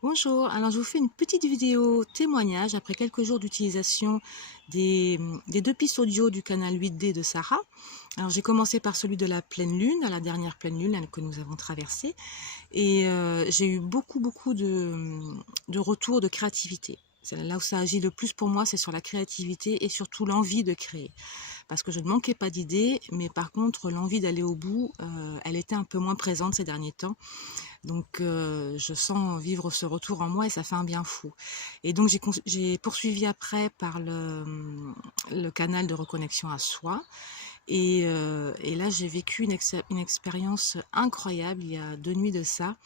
Bonjour, alors je vous fais une petite vidéo témoignage après quelques jours d'utilisation des deux pistes audio du canal 8D de Sarah. Alors j'ai commencé par celui de la pleine lune, à la dernière pleine lune que nous avons traversée, et j'ai eu beaucoup de retours de créativité. C'est là où ça agit le plus pour moi, c'est sur la créativité et surtout l'envie de créer. Parce que je ne manquais pas d'idées, mais par contre l'envie d'aller au bout, elle était un peu moins présente ces derniers temps. Donc je sens vivre ce retour en moi et ça fait un bien fou. Et donc j'ai poursuivi après par le canal de reconnexion à soi. Et là, j'ai vécu une expérience incroyable il y a 2 nuits de ça,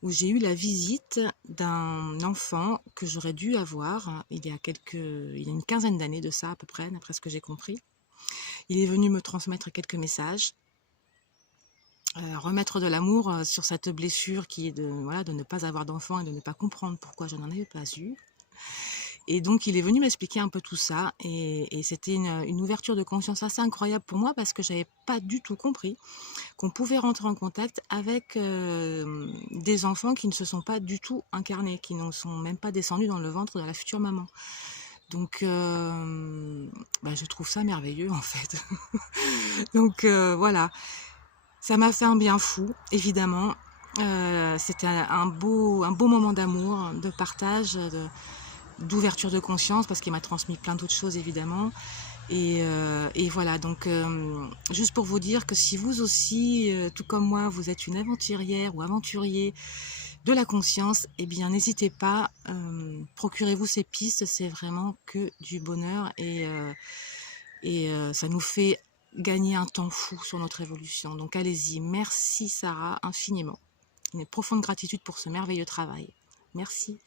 où j'ai eu la visite d'un enfant que j'aurais dû avoir il y a une quinzaine d'années de ça à peu près, d'après ce que j'ai compris. Il est venu me transmettre quelques messages, remettre de l'amour sur cette blessure qui est voilà, de ne pas avoir d'enfant et de ne pas comprendre pourquoi je n'en avais pas eu. Et donc, il est venu m'expliquer un peu tout ça. Et c'était une ouverture de conscience assez incroyable pour moi parce que j'avais pas du tout compris qu'on pouvait rentrer en contact avec des enfants qui ne se sont pas du tout incarnés, qui ne sont même pas descendus dans le ventre de la future maman. Donc, je trouve ça merveilleux en fait. Donc, voilà. Ça m'a fait un bien fou, évidemment. C'était un beau moment d'amour, de partage, d'ouverture de conscience, parce qu'il m'a transmis plein d'autres choses, évidemment. Et voilà, donc juste pour vous dire que si vous aussi, tout comme moi, vous êtes une aventurière ou aventurier de la conscience, eh bien n'hésitez pas, procurez-vous ces pistes, c'est vraiment que du bonheur et ça nous fait gagner un temps fou sur notre évolution. Donc allez-y, merci Sarah infiniment. Une profonde gratitude pour ce merveilleux travail. Merci.